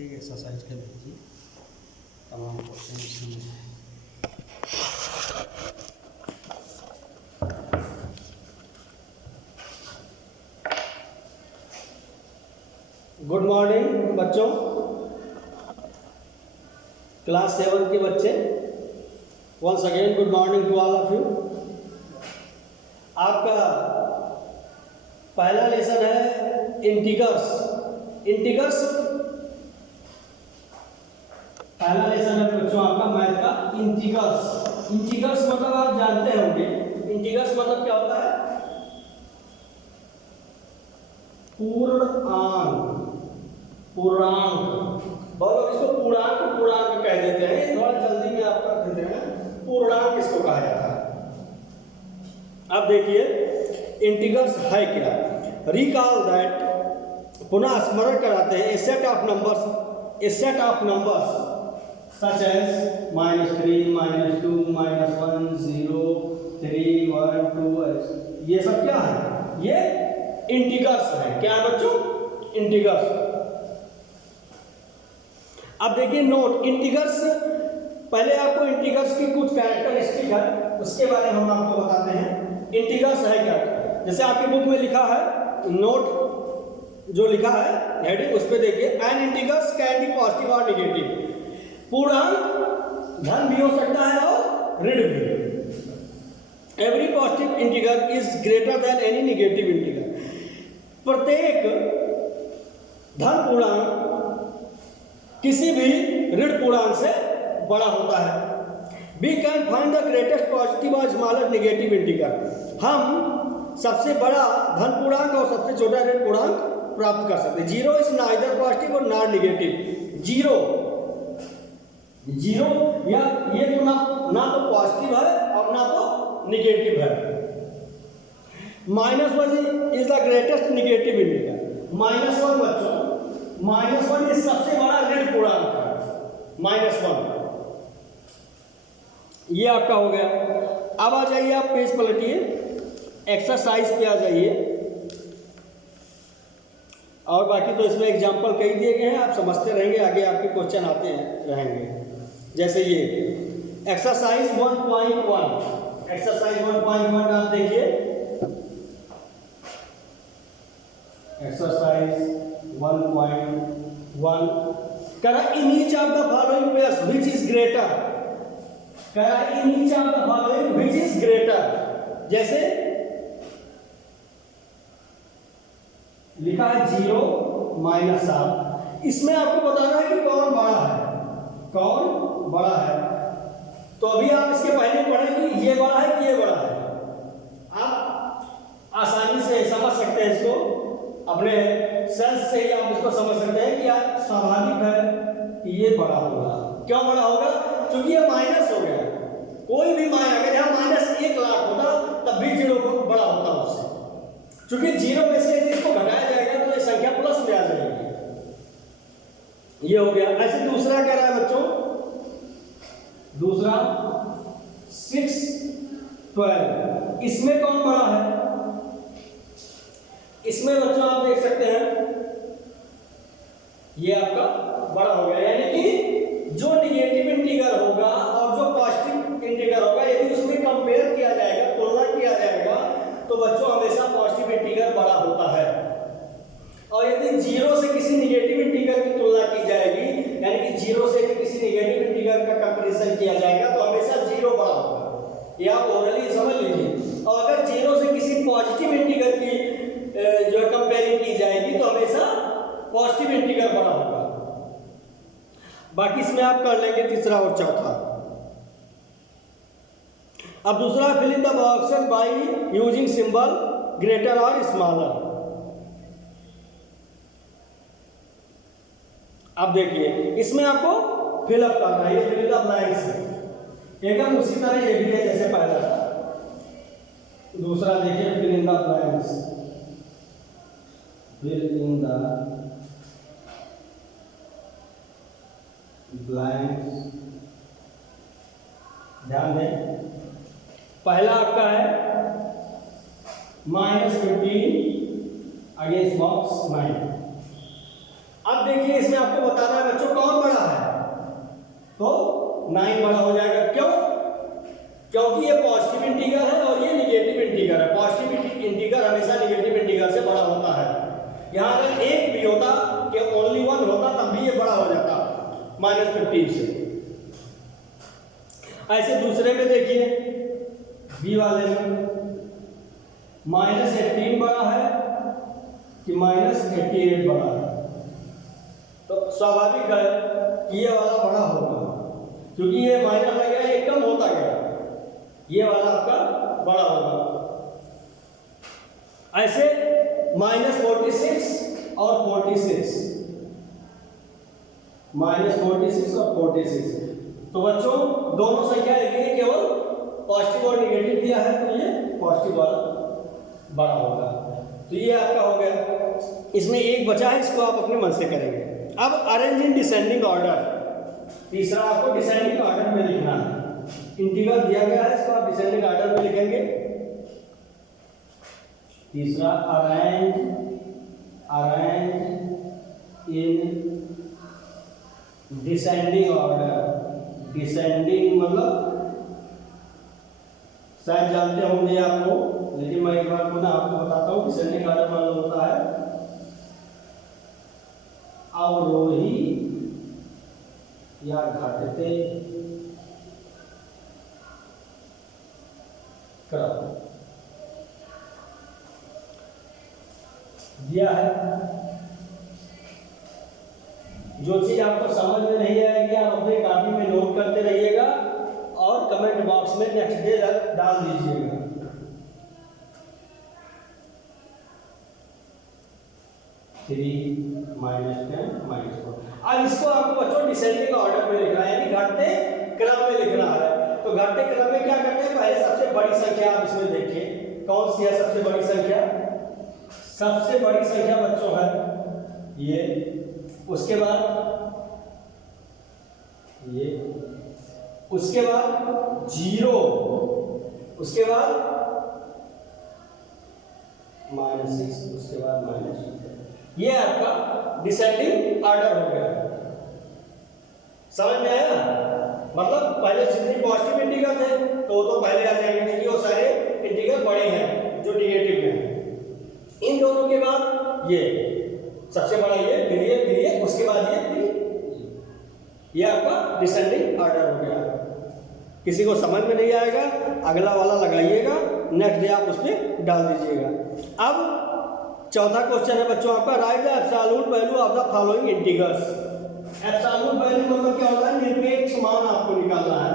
एक एक्सरसाइज कर लीजिए, तमाम क्वेश्चन इसमें है। गुड मॉर्निंग बच्चों, क्लास 7 के बच्चे, once again good morning to all of you. आपका पहला लेसन है इंटीग्रल्स। पहला लेसन है बच्चों आपका मैथ का इंटीग्रल्स मतलब आप जानते होंगे। इंटीग्रल्स मतलब क्या होता है? पूर्णांक। बहुत लोग इसको पूर्णांक कह देते हैं, थोड़ा जल्दी में आप कर देते हैं। पूर्णांक इसको कहा जाता है। अब देखिए इंटीग्रल्स है क्या। रिकॉल दैट, पुनः स्मरण कराते हैं, a set of numbers such as -3, -2, -1, 0, 3, 1, 2, ये सब क्या है? ये इंटीग्रल्स है। क्या है बच्चों? इंटीग्रल्स। अब देखिए नोट, इंटीग्रल्स, पहले आपको इंटीग्रल्स की कुछ कैरेक्टरिस्टिक है, उसके बारे में हम आपको बताते हैं। इंटीग्रल्स है क्या? जैसे आपकी बुक में लिखा है, नोट जो लिखा है हेडिंग, उस पर देखिए, an integrals can be positive और नेगेटिव। पूर्णांक धन भी हो सकता है और ऋण भी। Every positive integral is greater than any negative integral. प्रत्येक धन पूर्णांक किसी भी ऋण पूर्णांक से बड़ा होता है। We can find the greatest positive और स्मॉलेस्ट नेगेटिव इंटीग्रल। हम सबसे बड़ा धन पूर्णांक और सबसे छोटा ऋण पूर्णांक प्राप्त कर सकते हैं। जीरो इज नाइदर पॉजिटिव और नॉट नेगेटिव। जीरो या ये तो ना तो पॉजिटिव है और ना तो नेगेटिव है। -1 is the greatest negative integral. -1 बच्चों, -1 ये सबसे बड़ा ऋण पूर्णांक है। -1 ये आपका हो गया। अब आ जाइए, आप पेज पलटिए, एक्सरसाइज पे आ जाइए, और बाकी तो इसमें एग्जाम्पल कई दिए गए हैं, आप समझते रहेंगे, आगे आपके क्वेश्चन आते रहेंगे। जैसे ये एक्सरसाइज 1.1 आप देखिए, एक्सरसाइज 1.1 करा in each of the following pairs which is greater. करा in each of the following which is greater. जैसे लिखा है 0 -7, इसमें आपको बताना है कि कौन बड़ा है। तो अभी आप इसके पहले पढ़ेंगे ये बड़ा है कि ये बड़ा है। आप आसानी से समझ सकते हैं इसको, अपने सेंस से ही आप इसको समझ सकते हैं कि यार स्वाभाविक है कि ये बड़ा होगा। क्यों बड़ा होगा? क्योंकि ये माइनस हो गया। कोई भी अगर यहाँ -1 लाख होता तब भी 0 बड़ा होता उससे। क्योंकि 0 में से यदि इसको घटाया जाएगा तो ये संख्या प्लस में आ जाएगी। ये हो गया। ऐसे दूसरा क्या रहा है बच्चों? दूसरा 6, 12, इसमें कौन बड़ा है? इसमें बच्चों आप देख सकते हैं ये आपका बड़ा हो गया। यानी कि जो नेगेटिव इंटीग्रल होगा और जो पॉजिटिव इंटीग्रल होगा, यदि उसमें कंपेयर किया जाएगा, तुलना किया जाएगा, तो बच्चों हमेशा पॉजिटिव इंटीग्रल बड़ा होता है। और यदि 0 से किसी नेगेटिव इंटीग्रल की तुलना की जाएगी, यानी कि 0 से किसी नेगेटिव इंटीग्रल का कंपैरिजन किया जाएगा, तो हमेशा 0 बड़ा होगा। ये आप ओरली समझ लीजिए। और अगर 0 से किसी पॉजिटिव इंटीग्रल की जो कंपेयरिंग की जाएगी, तो हमेशा पॉजिटिव इंटीग्रल बड़ा होगा। बाकी इसमें आप कर लेंगे तीसरा और चौथा। अब दूसरा, fill in the boxes by using symbol greater और स्मॉलर। अब देखिए इसमें आपको फिलअप करना है, ये फिल इन द ब्लैंक्स है। एकदम उसी तरह ये भी है जैसे पहला था। दूसरा देखिए, fill in the blanks, fill in the blanks. ध्यान दें, पहला आपका है -15 अगेंस्ट बॉक्स 9। अब देखिए इसमें आपको बताना है बच्चों कौन बड़ा है, तो 9 बड़ा हो जाएगा। क्यों? क्योंकि ये पॉजिटिव इंटीगर है और ये निगेटिव इंटीगर है। पॉजिटिव इंटीगर हमेशा निगेटिव इंटीगर से बड़ा होता है। यहाँ अगर एक भी होता कि ओनली 1 होता तब भी ये बड़ा हो जाता -15 से। ऐसे दूसरे में देखिए बी वाले में -18 बड़ा है कि -88 बड़ा है, तो स्वाभाविक है कि ये वाला बड़ा होगा, क्योंकि ये माइनस आ गया, ये कम होता गया, ये वाला आपका बड़ा होगा। ऐसे -46 और 46, -46 और 46, तो बच्चों दोनों संख्या लिखेंगे, केवल पॉजिटिव और निगेटिव दिया है तो ये पॉजिटिव वाला बड़ा होगा। तो ये आपका हो गया। इसमें एक बचा है, इसको आप अपने मन से करेंगे। अब अरेंज इन डिसेंडिंग ऑर्डर, तीसरा आपको डिसेंडिंग ऑर्डर में लिखना है। इंटीग्रल दिया गया है, इसको आप डिसेंडिंग ऑर्डर में लिखेंगे। तीसरा arrange in descending order. Descending मतलब शायद जानते होंगे आप लोग, लेकिन मैं एक बार पुनः आपको बताता हूँ। डिसेंडिंग ऑर्डर मतलब होता है अवरोही या घटते क्रम दिया है। जो चीज आपको समझ में नहीं आएगी आप अपने कॉपी में नोट करते रहिएगा और कमेंट बॉक्स में नेक्स्ट डे डाल दीजिएगा। -3 -10 -4। अब इसको आपको बच्चों डिसेंडिंग ऑर्डर में लिखना है, यानी घटते क्रम में लिखना है। तो घटते क्रम में क्या करते हैं, पहले सबसे बड़ी संख्या आप इसमें देखिए कौन सी है सबसे बड़ी संख्या। सबसे बड़ी संख्या बच्चों है ये, उसके बाद ये, उसके बाद 0, उसके बाद -6, उसके बाद -6। ये आपका डिसेंडिंग ऑर्डर हो गया। समझ में आया? मतलब पहले जितनी पॉजिटिव इंटीग्रल थे तो वो तो पहले आ जाएंगे, क्योंकि वो सारे इंटीग्रल बड़े हैं जो निगेटिव में है। इन दोनों के बाद ये सबसे बड़ा ये, फिर ये, फिर ये, उसके बाद ये, फिर ये आपका डिसेंडिंग ऑर्डर हो गया। किसी को समझ में नहीं आएगा अगला वाला लगाइएगा, नेक्स्ट डे आप उसमें डाल दीजिएगा। अब चौथा क्वेश्चन है बच्चों आपका, right the absolute value of the following integrals. Absolute value मतलब क्या होता है, निरपेक्ष मान आपको निकालना है।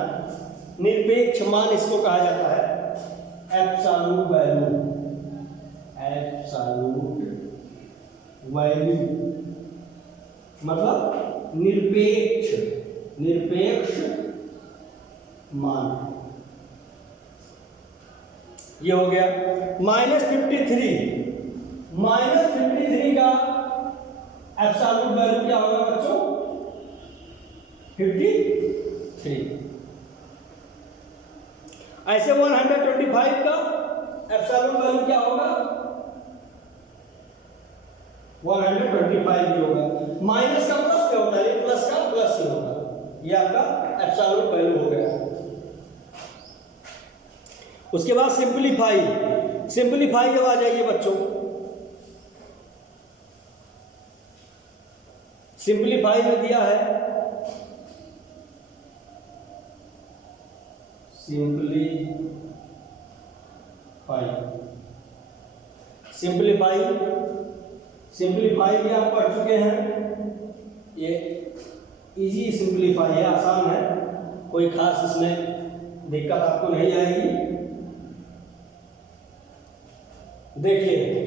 निरपेक्ष मान इसको कहा जाता है एब्सोल्यूट वैल्यू। एब्सोल्यूट वैल्यू मतलब निरपेक्ष मान। ये हो गया। -53 का एब्सोल्यूट वैल्यू क्या होगा बच्चों, 53। ऐसे 125 का एब्सोल्यूट वैल्यू क्या होगा, 125 ही होगा। माइनस का प्लस क्या होता है, प्लस का प्लस ही होगा। ये आपका एब्सोल्यूट वैल्यू हो गया। उसके बाद सिंपलीफाई जब आ जाइए बच्चों, सिंपलीफाई में दिया है सिंपलीफाई भी आप पढ़ चुके हैं। ये इजी सिंपलीफाई है, आसान है, कोई खास इसमें दिक्कत आपको नहीं आएगी। देखिए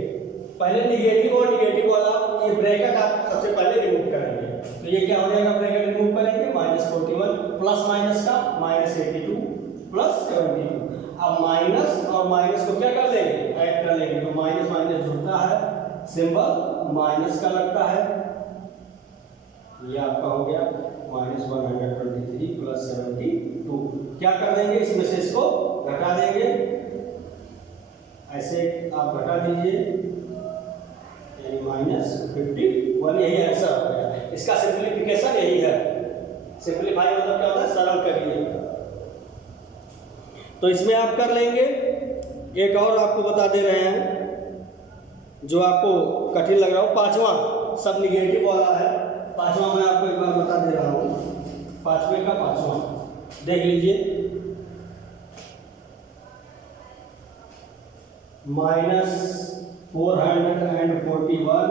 पहले निगेटिव और निगेटिव वाला ये ब्रैकेट आप सबसे पहले रिमूव करेंगे, तो ये क्या हो जाएगा, ब्रैकेट रिमूव करेंगे -41 प्लस माइनस का -82 प्लस 72। अब माइनस और माइनस को क्या कर लेंगे, ऐड कर लेंगे, तो माइनस माइनस जुड़ता है, सिंबल माइनस का लगता है। ये आपका हो गया -123 प्लस 72। क्या कर देंगे, इस मैसेज को घटा देंगे, ऐसे आप घटा दीजिए, यानी -51 1 यही आंसर हो गया। इसका सिंप्लीफिकेशन यही है। सिंप्लीफाई मतलब क्या होता है, सरल करिए। तो इसमें आप कर लेंगे। एक और आपको बता दे रहे हैं जो आपको कठिन लग रहा हो, पांचवा सब निगेटिव वाला है। पांचवा मैं आपको एक बार बता दे रहा हूँ, पांचवे का पांचवा देख लीजिए। -441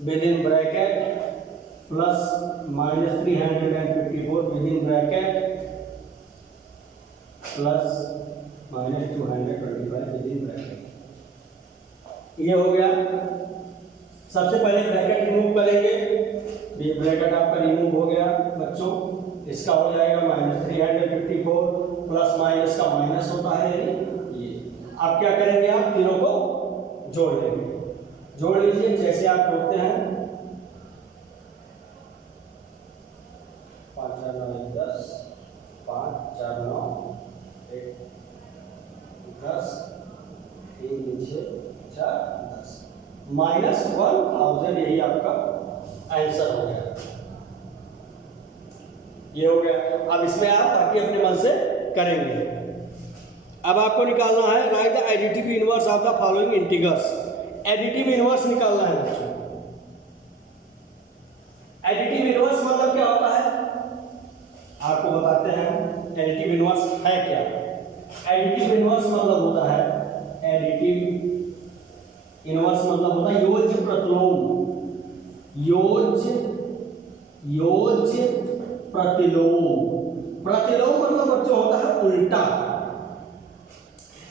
with in bracket plus -354 with in bracket plus -225 with in bracket. ये हो गया। सबसे पहले ब्रैकेट रिमूव करेंगे। ये ब्रैकेट आपका रिमूव हो गया बच्चों। इसका हो जाएगा -354 प्लस माइनस का माइनस होता है ये। आप क्या करेंगे, आप तीनों को जोड़ लेंगे। जोड़ लीजिए जैसे आप जोड़ते हैं। 5 4 9 10, 5 4 9 1 10, 3 6 4 10 -1000। यही आपका आंसर हो गया। ये हो गया। अब इसमें आप बाकी अपने मन से करेंगे। अब आपको निकालना है right the additive inverse of the following integrals. Additive inverse निकालना है बच्चों। एडिटिव इनवर्स मतलब क्या होता है, आपको बताते हैं। एडिटिव इनवर्स है क्या? एडिटिव इनवर्स मतलब होता है, एडिटिव इनवर्स मतलब होता है योज्य प्रतिलोम। योज्य प्रतिलोम। प्रतिलोम मतलब बच्चों होता है उल्टा।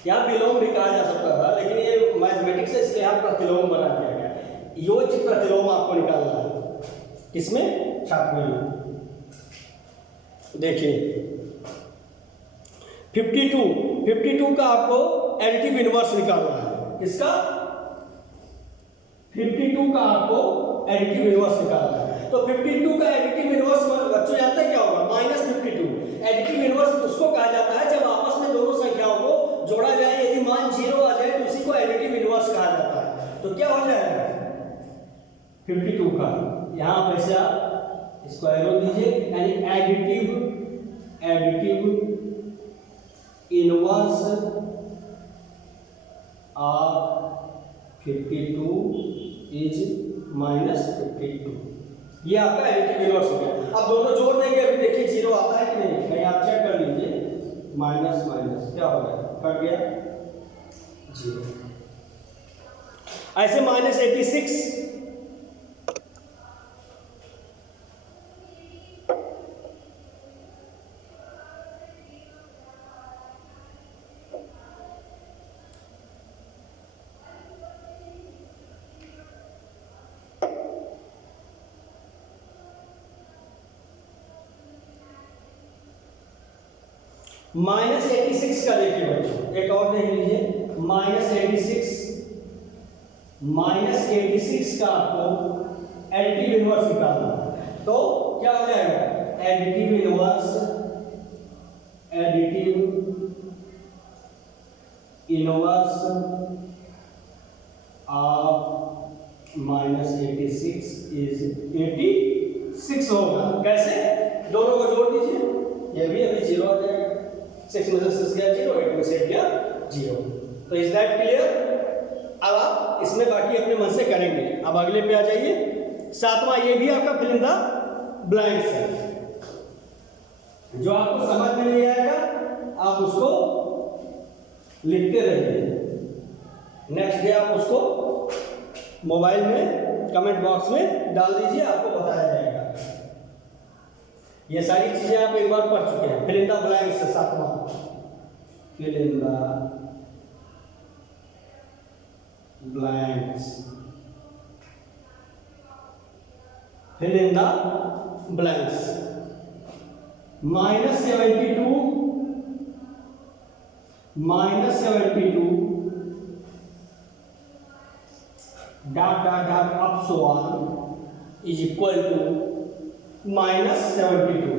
यहाँ विलोम भी कहा जा सकता था, लेकिन ये मैथमेटिक्स से इसलिए यहाँ प्रतिलोम बना दिया गया। योज्य प्रतिलोम आपको निकालना है। किसमें? छात्र में। देखिए 52 का आपको एडिटिव इनवर्स निकालना है। किसका? 52 का आपको एडिटिव इनवर्स निकालना है। तो 52 का एडिटिव इनवर्स बच्चों जानते हैं क्या होगा? -52। एडिटिव इनवर्स उसको कहा जाता है जब आपस में दोनों संख्याओं को जोड़ा जाए, यदि मान 0 आ जाए तो उसी को एडिटिव इनवर्स कहा जाता है। तो क्या हो जाएगा 52 का? यहां पे से आप इसको एरो दीजिए, यानी एडिटिव इनवर्स ऑफ 52 इज -52। ये आपका एडिटिव इनवर्स हो गया। अब दोनों जोड़ देंगे। अभी देखिए 0 आता है कि नहीं, कहीं आप चेक कर लीजिए। माइनस माइनस क्या हो गया? कट गया 0। ऐसे -86 -86 का देखिए बच्चों, एक और देख लीजिए। -86 का आपको एडिटिव इनवर्स निकालना है। तो क्या हो जाएगा? एडिटिव इनवर्स ऑफ -86 इज 86 होगा। कैसे? दोनों को जोड़ दीजिए। ये भी अभी 0 आ जाएगा। 6 में से 6 गया 0, 8 में से 8 गया 0। तो इज दैट क्लियर? अब आप इसमें बाकी अपने मन से करेंगे। अब अगले पे आ जाइए। 7वां, ये भी आपका फिल इन द ब्लैंक्स है। जो आपको समझ में नहीं आएगा आप उसको लिखते रहिए। नेक्स्ट डे आप उसको मोबाइल में कमेंट बॉक्स में डाल दीजिए, आपको बताया जाएगा। ये सारी चीजें आप एक बार पढ़ चुके हैं। फिल इन द ब्लैंक्स 7वां, fill in the blanks, fill in the blanks. -72 up so on is equal to -72।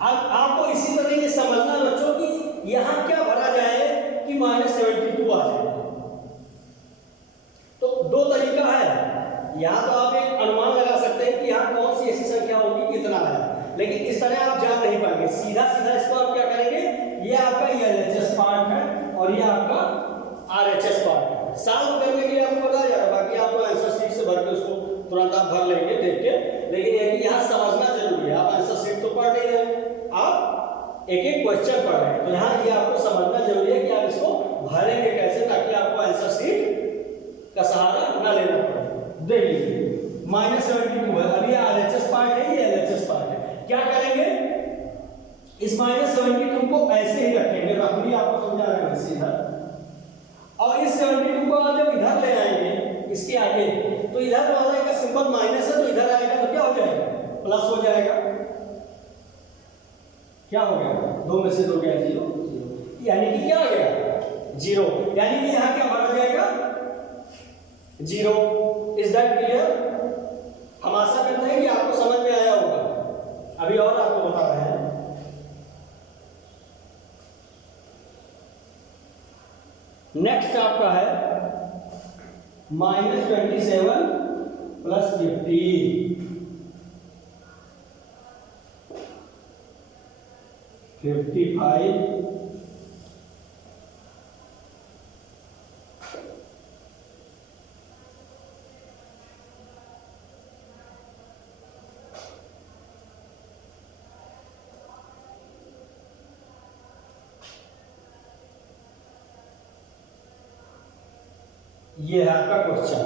अब आपको इसी तरह ये समझना बच्चों कि यहां क्या भरा जाए कि -72 आ जाए। तो दो तरीका है। यहाँ तो आप एक अनुमान लगा सकते हैं कि यहाँ कौन सी ऐसी संख्या होगी कितना है, लेकिन इस तरह आप जान नहीं पाएंगे। सीधा सीधा इसको आप क्या करेंगे, ये आपका LHS पार्ट है और ये आपका RHS पार्ट है। सॉल्व करने के लिए आपको बता जाएगा, बाकी आपको आंसर शीट से भर के उसको तुरंत आप भर लेंगे देख के, लेकिन ये कि यहाँ समझना जरूरी है। आप आंसर शीट तो पढ़ नहीं रहे, आप एक एक क्वेश्चन पढ़ रहे हैं, तो यहाँ ये आपको समझना जरूरी है कि आप इसको भरेंगे कैसे, ताकि आपको आंसर शीट का सहारा ना लेना पड़े। देख लीजिए -72 है, अभी RHS पार्ट है, ये LHS पार्ट है। क्या करेंगे, इस -72 को ऐसे ही रखेंगे, रफली आपको समझा रहे हैं सीधा, और इस 72 को आप जब इधर ले आएंगे इसके आगे, तो इधर वाला का सिंपल माइनस है, तो इधर आएगा तो क्या हो जाएगा, प्लस हो जाएगा। क्या हो गया, 2 में से 2 गया 0, यानी कि क्या हो गया 0, यानी कि यहाँ क्या भरा जाएगा 0। Is that clear? हम आशा करते हैं कि आपको समझ में आया होगा। अभी और आपको बता रहे हैं, नेक्स्ट आपका है -27 + 50, 55 ये है आपका क्वेश्चन।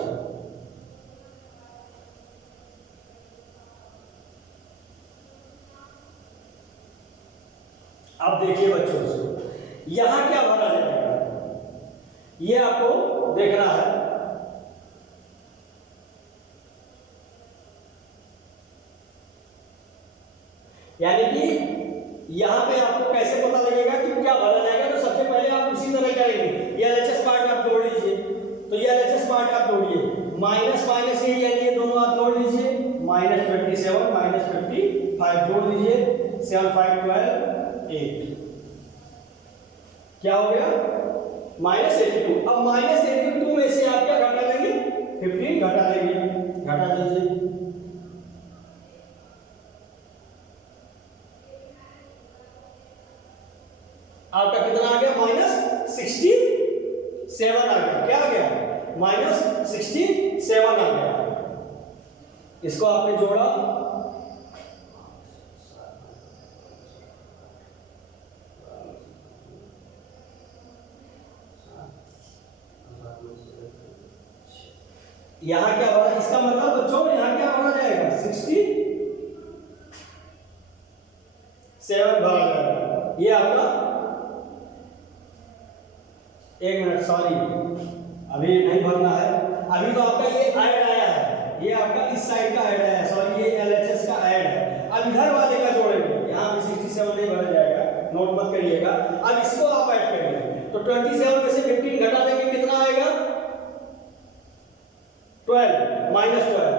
अब देखिए बच्चों, यहां क्या भरा जाएगा ये आपको देखना है। यानी कि यहां पे आपको कैसे पता लगेगा कि क्या भरा जाएगा, तो सबसे पहले आप उसी तरह करेंगे, ये LHS पार्ट आप जोड़ लीजिए, तो ये LHS पार्ट आप जोड़िए, माइनस माइनस ये यानी ये दोनों आप जोड़ लीजिए, -27 -55 जोड़ लीजिए, 7 5 12 8, क्या हो गया -82। अब -82 में से आप क्या घटा लेंगे, 15 घटा लेंगे, घटा दीजिए, आपका कितना आ गया -67 आ गया। क्या आ गया -67 आ गया। इसको आपने जोड़ा, यहां क्या भरा, इसका मतलब बच्चों यहां क्या भरा जाएगा 67 भरा जाएगा। ये आपका, एक मिनट सॉरी अभी नहीं भरना है, अभी तो आपका ये ऐड आया है, ये आपका इस साइड का ऐड आया है, सॉरी ये LHS का ऐड है। अब इधर वाले का जोड़ेंगे, यहाँ भी 67 नहीं भरा जाएगा, नोट मत करिएगा। अब इसको आप ऐड करिए, तो 27 में से 15 घटा देंगे, कितना आएगा 12 -12,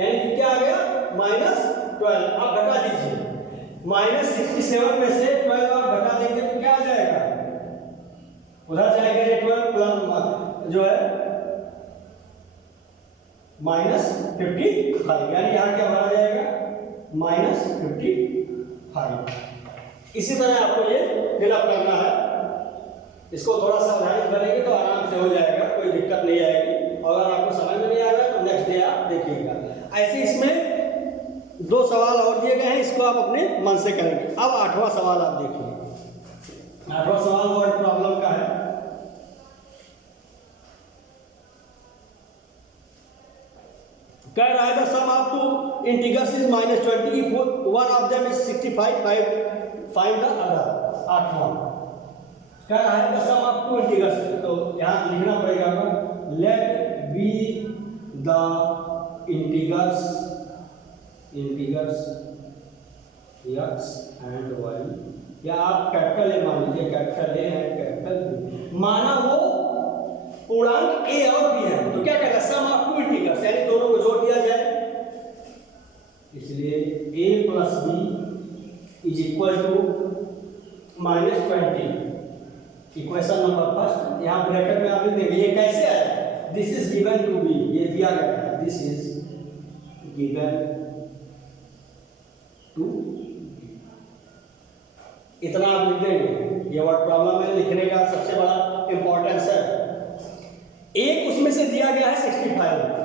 यानी कि क्या आ गया -12। आप घटा दीजिए, -67 में से 12 आप घटा देंगे तो क्या आ जाएगा, उधर जाएगा ये 12 प्लस जो है -55, यानी यहाँ क्या भरा जाएगा -55। इसी तरह आपको ये फिलअप करना है। इसको थोड़ा सावधानी करेंगे तो आराम से हो जाएगा, कोई दिक्कत नहीं आएगी। और अगर आपको समझ में नहीं आ रहा तो नेक्स्ट डे आप देखिएगा। ऐसे इसमें 2 सवाल और दिए गए हैं, इसको आप अपने मन से करेंगे। अब 8वां सवाल आप देखिए, 8वां सवाल वर्ड प्रॉब्लम का है। कह रहा है the sum of two integrals is -20 if one of them is 65, find the other. 8वां कह रहा है the sum of two integrals, तो यहां लिखना पड़ेगा let be the integrals x and y, या आप कैपिटल ए मान लीजिए, कैपिटल ए है कैपिटल बी, माना वो पूर्णांक a और b है, तो क्या करेगा सम ऑफ टू इंटीग्रल्स, यानी दोनों को जोड़ दिया जाए। इसलिए a + b = -20, equation number first. यहां ब्रैकेट में आप लिख देंगे, ये कैसे आया this is given to be, ये दिया गया है, दिस इज गिवन टू, इतना आप लिख देंगे। ये वर्ड प्रॉब्लम में लिखने का सबसे बड़ा इंपॉर्टेंस है। एक उसमें से दिया गया है 65,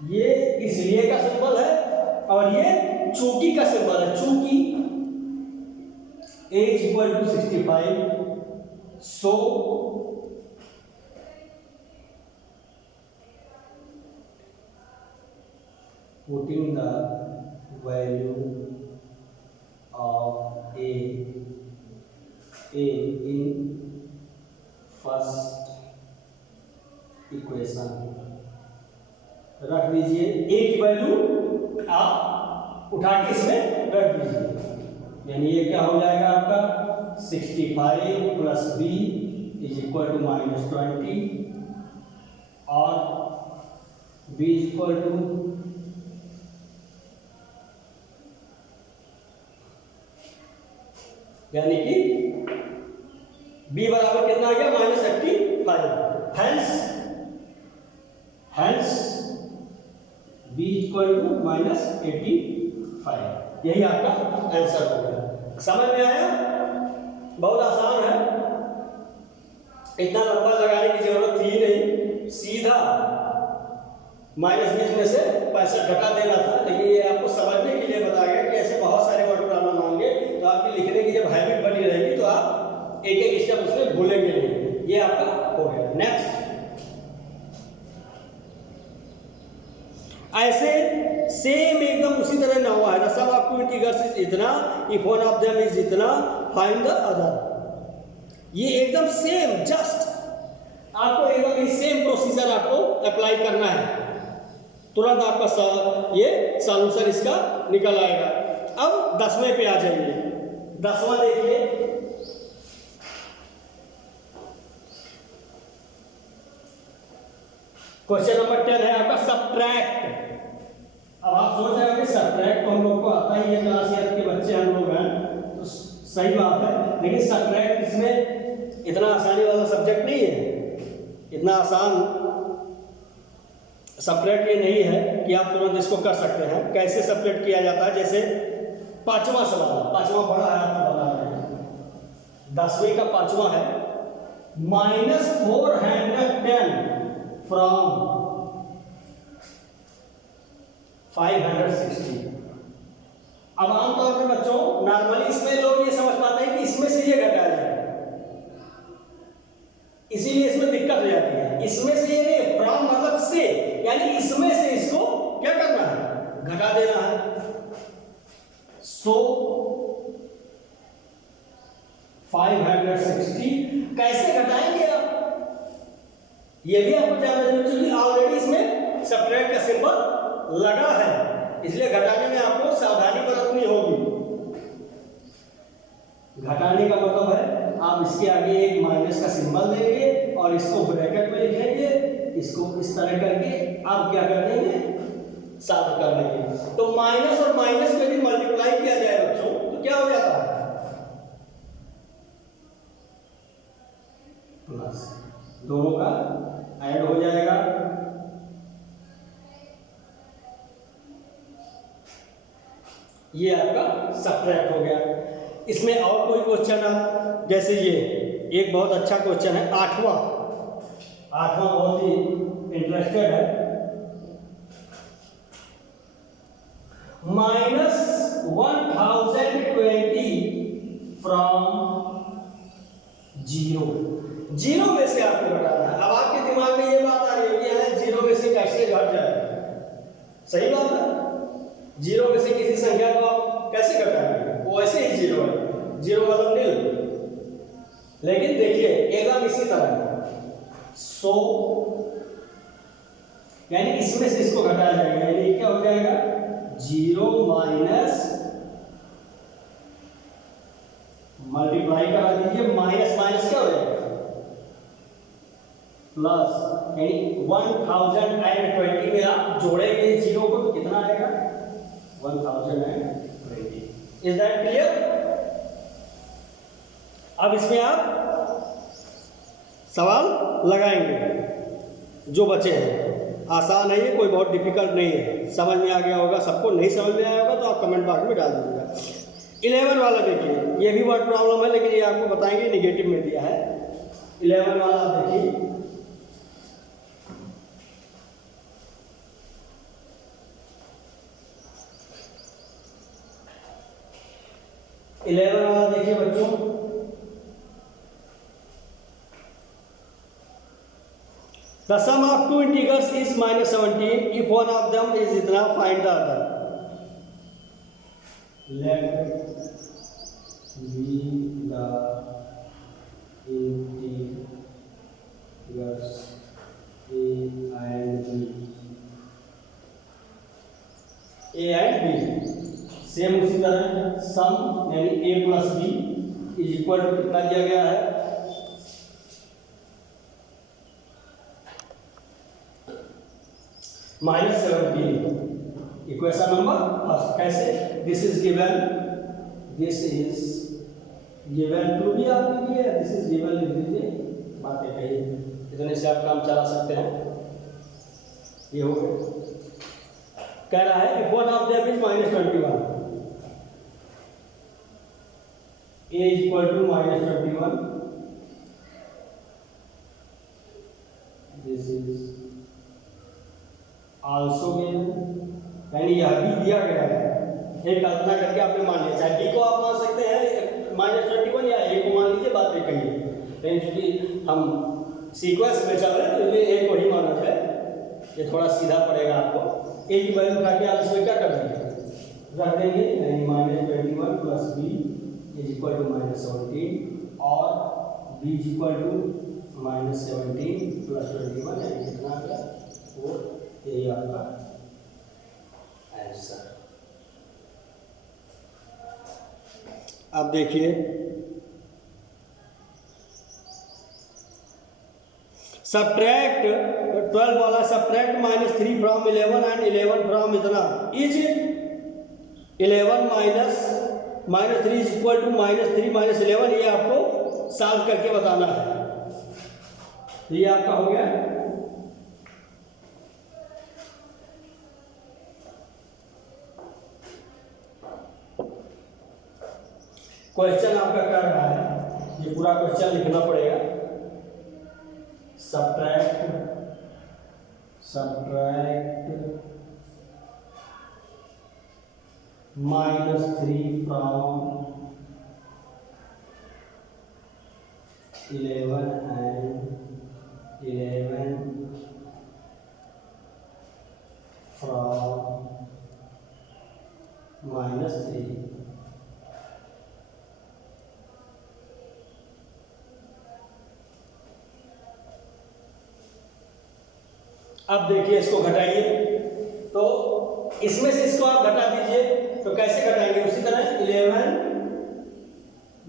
ये इसलिए का सिंबल है और ये चूंकि का सिंबल है, चूंकि a equal to 65, so putting the value of a in first equation, रख दीजिए a की वैल्यू आप उठा के इसमें रख दीजिए, यानी ये क्या हो जाएगा आपका 65 plus b is equal to -20 और b इज इक्वल टू यानी कि b बराबर कितना आ गया -85, हेंस b इक्वल टू -85, यही आपका आंसर होगा। समझ में आया? बहुत आसान है, इतना लंबा लगाने की जरूरत थी नहीं, सीधा -20 में से 65 घटा देना था, लेकिन ये आपको समझने के लिए बताया गया कि ऐसे बहुत सारे वर्ड प्रॉब्लम होंगे, तो आपकी लिखने की जब हैबिट बनी रहेगी तो आप एक एक स्टेप उसमें भूलेंगे नहीं। ये आपका हो गया। नेक्स्ट, ऐसे सेम एकदम उसी तरह ना हुआ है ना, सब आपको इंटीग्रल्स इज इतना, if one of them is इतना, फाइंड द अदर, ये एकदम सेम, जस्ट आपको एकदम सेम प्रोसीजर आपको अप्लाई करना है, तुरंत आपका ये सॉल्यूशन इसका निकल आएगा। अब 10वें पे आ जाइए। 10वां देखिए, क्वेश्चन नंबर 10 है आपका सब्ट्रैक्ट। अब आप सोच रहे हो कि सब्ट्रैक्ट तो हम लोग को आता ही है, क्लास 8 के बच्चे हम लोग हैं, तो सही बात है, लेकिन सब्ट्रैक्ट इसमें इतना आसानी वाला सब्जेक्ट नहीं है, इतना आसान सब्ट्रैक्ट ये नहीं है कि आप तुरंत इसको कर सकते हैं। कैसे सब्ट्रैक्ट किया जाता है, जैसे 5वां सवाल, 5वां बड़ा है, आपको बता रहे हैं, 10वीं का 5वां है, -410 फ्रॉम 560। अब आमतौर पे बच्चों नॉर्मली इसमें लोग ये समझ पाते हैं कि इसमें से ये घटाया जाए, इसीलिए इसमें दिक्कत हो जाती है। इसमें से ये नहीं, फ्रॉम मतलब से, यानी इसमें से इसको क्या करना है, घटा देना है। सो 560 कैसे घटाएंगे आप, ये भी आपको जानना जरूरी, क्योंकि ऑलरेडी इसमें सब्ट्रैक्ट का सिंबल लगा है, इसलिए घटाने में आपको सावधानी बरतनी होगी। घटाने का मतलब है आप इसके आगे एक माइनस का सिंबल देंगे और इसको ब्रैकेट में लिखेंगे, इसको इस तरह करके आप क्या कर देंगे, साथ कर लेंगे। तो माइनस और माइनस में भी मल्टीप्लाई किया जाए बच्चों तो क्या हो जाता है, प्लस, दोनों का ऐड हो जाएगा। ये आपका सब्ट्रैक्ट हो गया। इसमें और कोई क्वेश्चन आप, जैसे ये एक बहुत अच्छा क्वेश्चन है, 8वां बहुत ही इंटरेस्टेड है, -1020 फ्रॉम 0 में से आपको घटाना है। अब आपके दिमाग में ये बात आ रही है कि यार 0 में से कैसे घट जाए, सही बात है, 0 में से किसी संख्या को आप कैसे घटाएंगे, वो ऐसे ही 0 है, 0 मतलब नील। लेकिन देखिए एकदम इसी तरह, सो यानी इसमें से इसको घटाया जाएगा, यानी क्या हो जाएगा, 0 माइनस, मल्टीप्लाई करा दीजिए, माइनस माइनस क्या हो जाएगा, प्लस, यानी 1020 में आप जोड़ेंगे 0 को तो कितना आएगा, 1020। Is that clear? अब इसमें आप सवाल लगाएंगे जो बचे हैं। आसान है ये, कोई बहुत डिफिकल्ट नहीं है, समझ में आ गया होगा सबको। नहीं समझ में आया होगा तो आप कमेंट बॉक्स में डाल दीजिएगा। 11 वाला देखिए, ये भी वर्ड प्रॉब्लम है लेकिन ये आपको बताएंगे, निगेटिव में दिया है। 11 वाला देखिए, देखिए बच्चों, the sum of two integers is -17 if one of them is इतना, find the other. Let be the integers a and b same उसी तरह सम यानी a plus b is equal to कितना दिया गया है, -17। इक्वेशन नंबर फर्स्ट कैसे, this is given to भी आप लिखिए, दिस इज गिवन लिख दीजिए, बातें कहिए, इतने से आप काम चला सकते हैं। ये हो गया, कह रहा है if one of them is -21, a is equal to -21, this is also given, यानी यह भी दिया गया है। एक कल्पना करके आपने मान लिया, चाहे b को आप मान सकते हैं -21 या a को मान लीजिए, बात ये कहिए, लेकिन चूंकि हम सीक्वेंस में चल रहे हैं तो ये a को ही माना जाए, ये थोड़ा सीधा पड़ेगा आपको। a की वैल्यू उठा के आप इसमें क्या कर देंगे, रख देंगे, यानी -21 plus b is equal to -17 और b is equal to -17 plus 21, यानी कितना आ गया 4। यही आपका आंसर। अब देखिए सब्ट्रैक्ट 12 वाला, सब्ट्रैक्ट -3 फ्रॉम 11 एंड 11 फ्रॉम इतना इज 11 -3 इज इक्वल टू -3 -11, ये आपको सॉल्व करके बताना है। ये आपका हो गया। क्वेश्चन आपका कर रहा है, ये पूरा क्वेश्चन लिखना पड़ेगा। Subtract -3 from 11 and 11 from -3। अब देखिए इसको घटाइए, तो इसमें से इसको आप घटा दीजिए, तो कैसे घटाएंगे, उसी तरह 11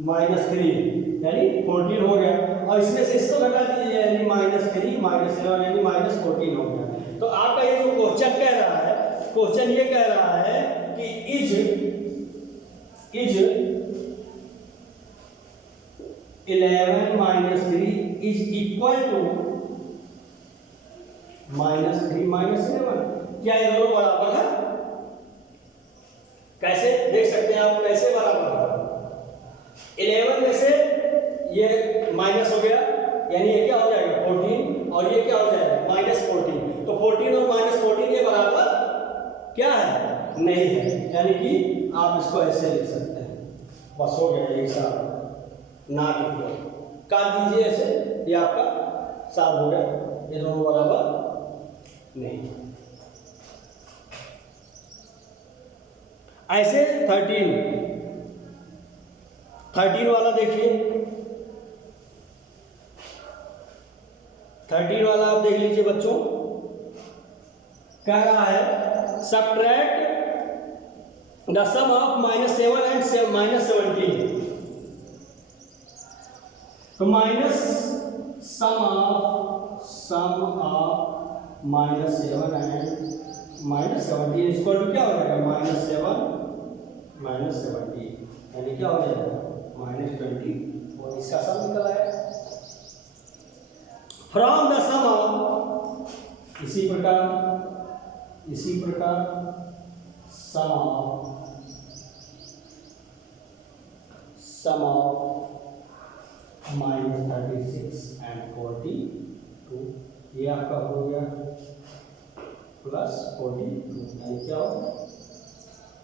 -3 यानी 14 हो गया, और इसमें से इसको घटा दीजिए यानी -3 -11 यानी -14 हो गया। तो आपका ये जो क्वेश्चन कह रहा है, क्वेश्चन ये कह रहा है कि इज 11 -3 इज इक्वल टू -3 -11, क्या ये दोनों बराबर है? कैसे देख सकते हैं आप, कैसे बराबर है? 11 में से ये माइनस हो गया, यानी ये क्या हो जाएगा 14, और ये क्या हो जाएगा -14, तो 14 और -14 ये बराबर क्या है, नहीं है, यानी कि आप इसको ऐसे लिख सकते हैं, बस हो गया एक साथ, नॉट इक्वल काट दीजिए ऐसे, ये आपका साफ हो गया, ये दोनों बराबर नहीं। ऐसे 13 वाला देखिए, 13 वाला आप देख लीजिए बच्चों, कह रहा है subtract the sum of -7 and -17, तो minus sum of -7 and -17 equal to क्या हो जाएगा, -7 -70 यानी क्या हो जाएगा -20 और इसका सम निकल आया। फ्रॉम द सम ऑफ इसी प्रकार सम ऑफ -36 एंड 42 ये आपका हो गया +42 यानी क्या हो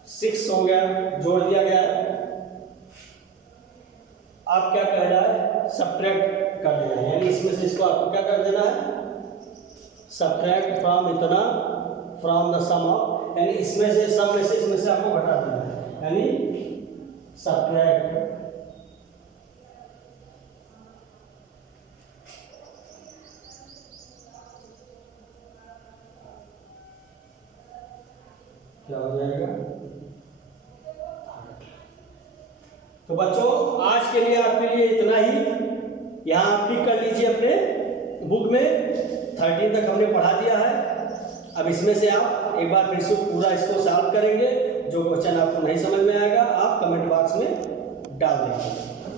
6 हो गया, जोड़ दिया गया है। आप क्या कह रहा है सब्ट्रैक्ट कर देना है, यानी इसमें से इसको आपको क्या कर देना है सब्ट्रैक्ट फ्रॉम इतना फ्रॉम द सम ऑफ, यानी इसमें से सम में से इसमें से आपको घटा देना है, यानी सब्ट्रैक्ट क्या हो जाएगा। तो बच्चों आज के लिए आपके लिए इतना ही, यहाँ आप टिक कर लीजिए अपने बुक में 13 तक हमने पढ़ा दिया है। अब इसमें से आप एक बार फिर से पूरा इसको सॉल्व करेंगे, जो क्वेश्चन आपको नहीं समझ में आएगा आप कमेंट बॉक्स में डाल देंगे।